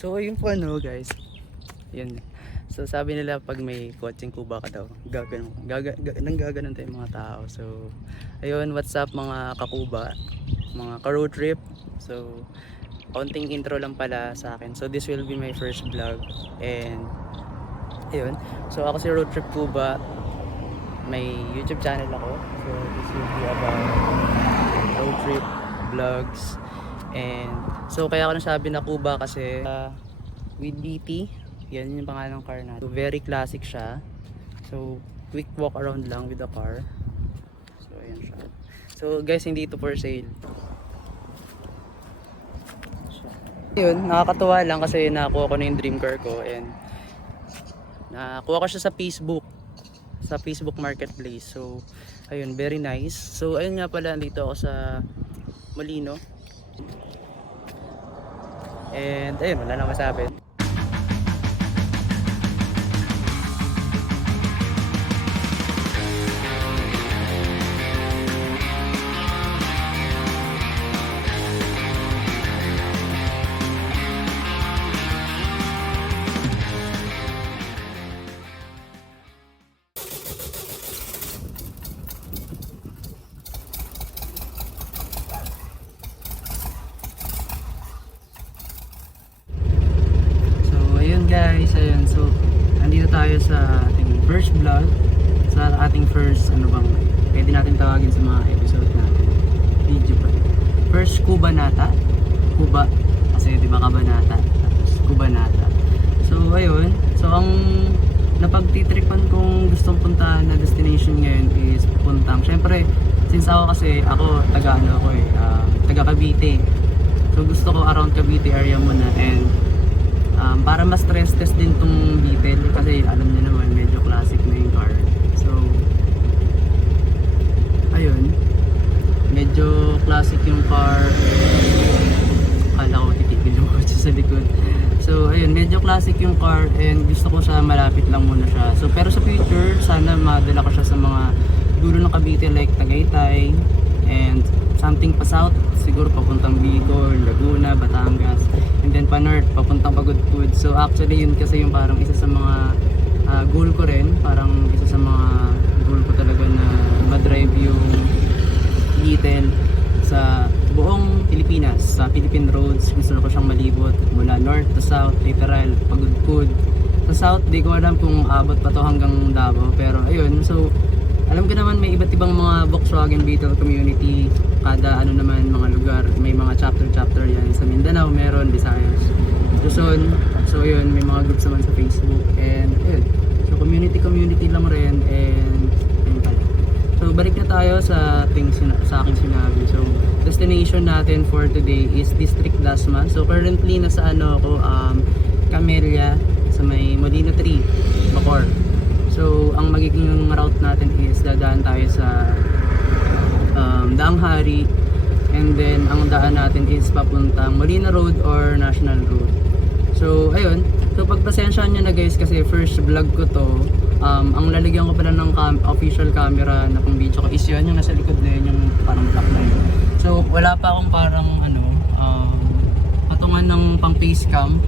So ayun po guys. Yan. So sabi nila pag may kotseng kuba ka daw, gaganon tayong mga tao. So ayun, what's up mga kakuba, mga ka-road trip. So konting intro lang pala sa akin. So this will be my first vlog and ayun. So ako si Road Trip Kuba. May YouTube channel ako. So this will be about road trip vlogs. And so kaya ako nasabi na Kuba kasi with DT, yan yung pangalan ng car natin. So, very classic siya. So quick walk around lang with the car. So ayan siya. So guys, hindi ito for sale. Yun, nakakatuwa lang kasi nakuha ko na yung dream car ko and nakuha ko siya sa Facebook Marketplace. So ayun, very nice. So ayun nga pala, dito ako sa Molino. And ayun, wala na masabi. Guys, ayun, so andito tayo sa ating first vlog, sa ating first pwede natin tawagin sa mga episode natin, video pa, first Kubanata, Kuba kasi diba Kabanata, tapos Kubanata. So ayun, so ang napagtitripan kong gustong puntahan na destination ngayon is pupuntang, syempre since ako taga taga Cavite, so gusto ko around Cavite area muna and para mas stress test din tong detail kasi alam niyo naman medyo classic na yung car. So ayun, medyo classic yung car. Akala ko titigil yung kotse sa likod. So ayun, medyo classic yung car and gusto ko siya malapit lang muna siya. So pero sa future sana madala ko siya sa mga dulo ng Cavite like Tagaytay and something pa south, siguro papuntang Bicol, Laguna, Batangas, and then pa north, papuntang Pagudpud. So actually yun kasi yung parang isa sa mga goal ko rin, parang isa sa mga goal ko talaga na madrive yung detail sa buong Pilipinas, sa Philippine roads. Gusto ko siyang malibot mula north to south, literal, Pagudpud. Sa south, di ko alam kung abot pa to hanggang Davao, pero ayun, so alam ko naman may iba't ibang mga Volkswagen Beetle community, kada naman mga lugar, may mga chapter yan. Sa Mindanao meron, Visayas, Luzon. So yun, may mga groups naman sa Facebook and yun. So community lang rin and yun pala. So balik na tayo sa sa aking sinabi. So destination natin for today is District Dasma. So currently nasa ako, Camellia sa may Molino 3, Bacoor. So ang magiging route natin is dadaan tayo sa Daang Hari, and then ang daan natin is papuntang Molina Road or National Road. So ayun, so pagpasensyahan nyo na guys kasi first vlog ko to. Ang lalagyan ko pala ng official camera na pang video ko is yun, yung nasa likod na yun, yung parang black na yun. So wala pa akong parang patungan ng pang face cam.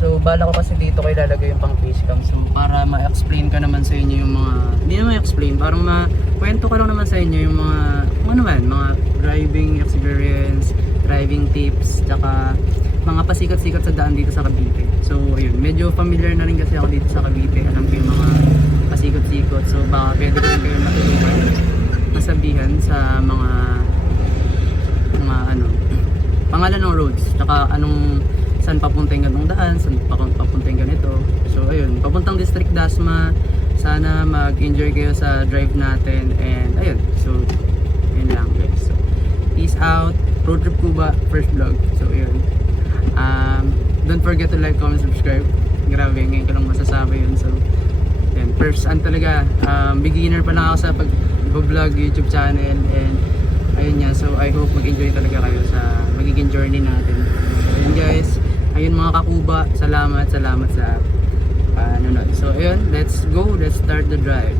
So bala ko kasi dito ko ilalagay yung pang facecam. So para ma-explain ka naman sa inyo yung mga, hindi na ma-explain, parang kwento ko lang naman sa inyo yung mga mga driving experience, driving tips, tsaka mga pasikat-sikat sa daan dito sa Cavite. So ayun, medyo familiar na rin kasi ako dito sa Cavite. Alam ko yung mga pasikot-sikot. So baka pwede ko kayo matulungan, masabihan sa mga pangalan ng roads, tsaka saan papunta yung ganung daan, saan papunta yung ganito. So ayun, papuntang District Dasma. Sana mag-enjoy kayo sa drive natin and ayun, so yun lang guys. So, peace out, Road Trip Kuba, first vlog. So ayun, don't forget to like, comment, subscribe. Grabe, ngayon ko lang masasabi yun. So yun, first talaga, beginner pa lang ako sa pag-vlog YouTube channel and ayun nga, so I hope mag-enjoy talaga kayo sa magiging journey natin. Ayun guys, ayun mga kakuba, salamat sa panonood. So ayun, let's start the drive.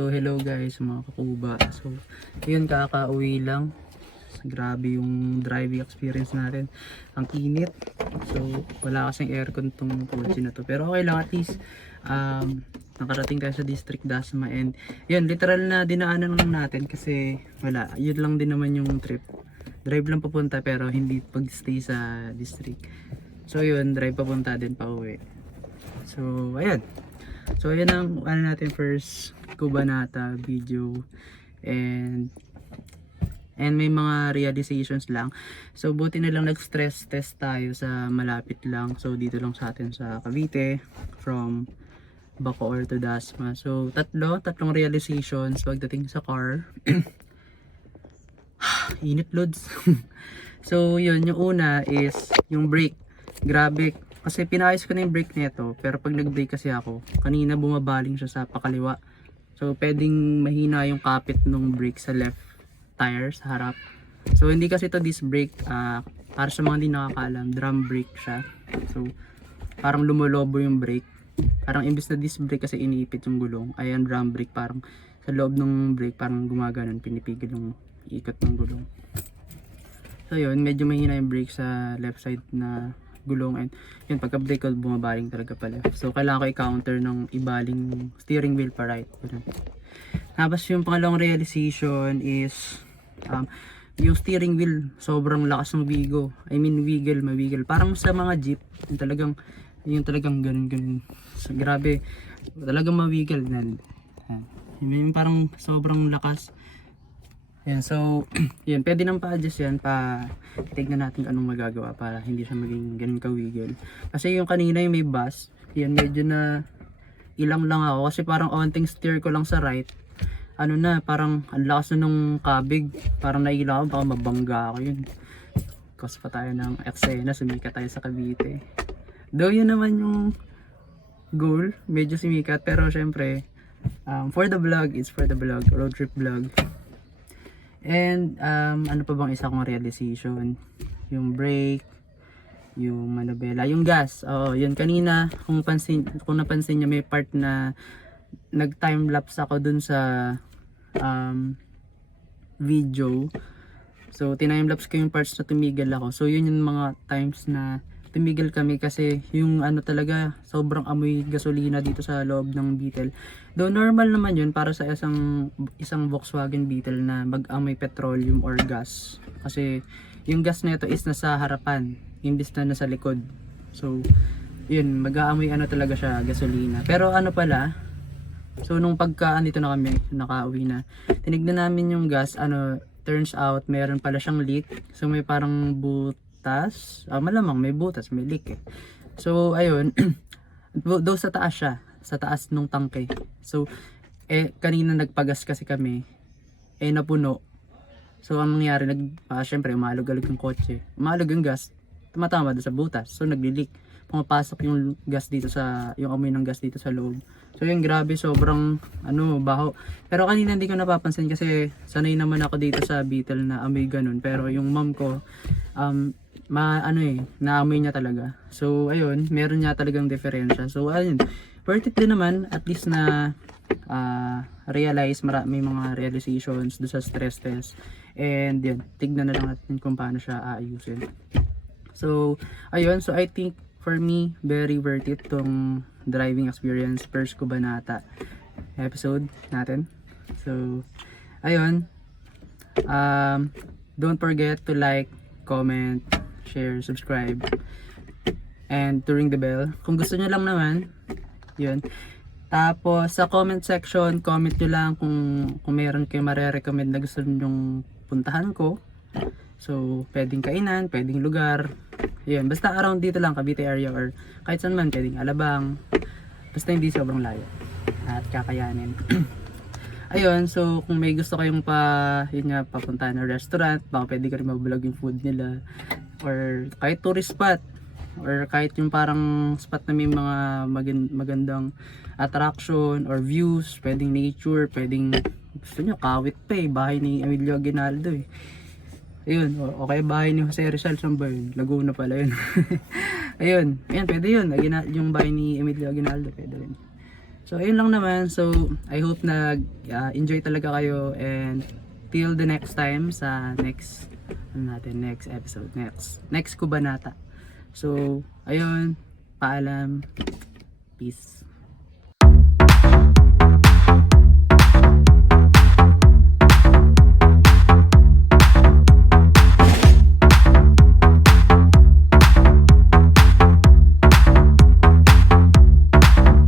So hello guys mga kakuba. So yun, kakauwi lang. Grabe yung driving experience natin. Ang init. So wala kasing aircon tong kotse na to. Pero okay lang, at least nakarating tayo sa District Dasma. And yun, literal na dinaanan lang natin kasi wala. Yun lang din naman yung trip. Drive lang papunta pero hindi pag-stay sa district. So yun, drive papunta din pa uwi. So ayan. So ayan ang ano natin, first Kubanata video, and may mga realizations lang. So buti na lang nag-stress test tayo sa malapit lang. So dito lang sa atin sa Cavite from Bacoor to Dasma. So tatlong realizations pagdating sa car. Init loads. So yun, yung una is yung brake. Grabe, kasi pinayos ko na yung brake nito, pero pag nag-brake kasi ako, kanina bumabaling siya sa pakaliwa. So pwedeng mahina yung kapit ng brake sa left tire sa harap. So hindi kasi to disc brake, para sa mga hindi nakakaalam, drum brake siya. So parang lumolobo yung brake. Parang imbis na disc brake kasi iniipit yung gulong, ayan drum brake, parang sa loob ng brake parang gumaganon, pinipigil yung ikot ng gulong. So yun, medyo mahina yung brake sa left side na gulong, and yun, pagka brake ko bumabaling talaga pa left. So kailangan ko i-counter ng ibaling steering wheel pa right. Tapos yung pangalawang realization is yung steering wheel sobrang lakas ng wiggle. Mawiggle. Parang sa mga jeep, yung talagang ganun. So, grabe. Talagang mawiggle na. Yung parang sobrang lakas. Yan, so yun, pwede nang pa-adjust yan, tignan natin anong magagawa para hindi siya maging ganun ka-wiggle. Kasi yung kanina yung may bus, yan medyo na ilang lang ako kasi parang onting steer ko lang sa right, parang ang lakas na nung kabig, parang naiila ako, baka mabangga ako yun. Cause pa tayo ng eksena, sumikat tayo sa Cavite. Though yun naman yung goal, medyo sumikat, pero syempre for the vlog, it's for the vlog, road trip vlog. And ano pa bang isa kong realization? Yung brake, yung manubela, yung gas. Yun kanina, kung napansin niyo, may part na nag time lapse ako dun sa video. So tinime lapse ko yung parts na tumigil ako. So yun yung mga times na tumigil kami kasi yung talaga sobrang amoy gasolina dito sa loob ng Beetle. Though normal naman yun para sa isang Volkswagen Beetle na mag-amoy petroleum or gas. Kasi yung gas nito is nasa harapan, imbis na nasa likod. So yun, mag-aamoy talaga siya, gasolina. Pero pala, so nung dito na kami, nakauwi na, tinignan namin yung gas, turns out meron pala siyang leak. So may parang butas, malamang may butas, may leak eh. So ayun, do sa taas siya, sa taas nung tangke. So kanina nagpagas kasi kami, napuno. So ang nangyari, syempre umalog-alog yung kotse, umalog yung gas, tumatama doon sa butas, so nagli-leak, pumapasok yung gas dito yung amoy ng gas dito sa loob. So yun, grabe, sobrang baho. Pero kanina hindi ko napapansin kasi sanay naman ako dito sa Beetle na amoy ganun. Pero yung mom ko, naamoy niya talaga. So ayun, meron niya talagang diferensya. So ayun, worth it din naman, at least na realize, may mga realizations do sa stress test. And yun, tignan na lang natin kung paano siya aayusin. So ayun, so I think for me, very worth it tong driving experience, first Kubanata episode natin. So ayun, don't forget to like, comment, share, subscribe, and to ring the bell kung gusto nyo lang naman. Yun. Tapos sa comment section, comment nyo lang kung meron kayo mare-recommend na gusto nyong puntahan ko. So pwedeng kainan, pwedeng lugar, yun, basta around dito lang, Cavite area, or kahit saan man, pwedeng Alabang, basta hindi sobrang layo at kakayanin. Ayun, so kung may gusto kayong papuntahan na restaurant, baka pwede ka rin mag-vlog yung food nila, or kahit tourist spot, or kahit yung parang spot na may mga magandang attraction or views, pwedeng nature, pwedeng gusto nyo kawit pa bahay ni Emilio Aguinaldo ayun, o kaya bahay ni Jose Rizal, saan ba yun? Laguna pala yun. Ayun, pwede yun, yung bahay ni Emilio Aguinaldo, pwede rin. So ayun lang naman. So I hope na enjoy talaga kayo, and till the next time sa next next episode, next Kubanata. So ayun, paalam, peace.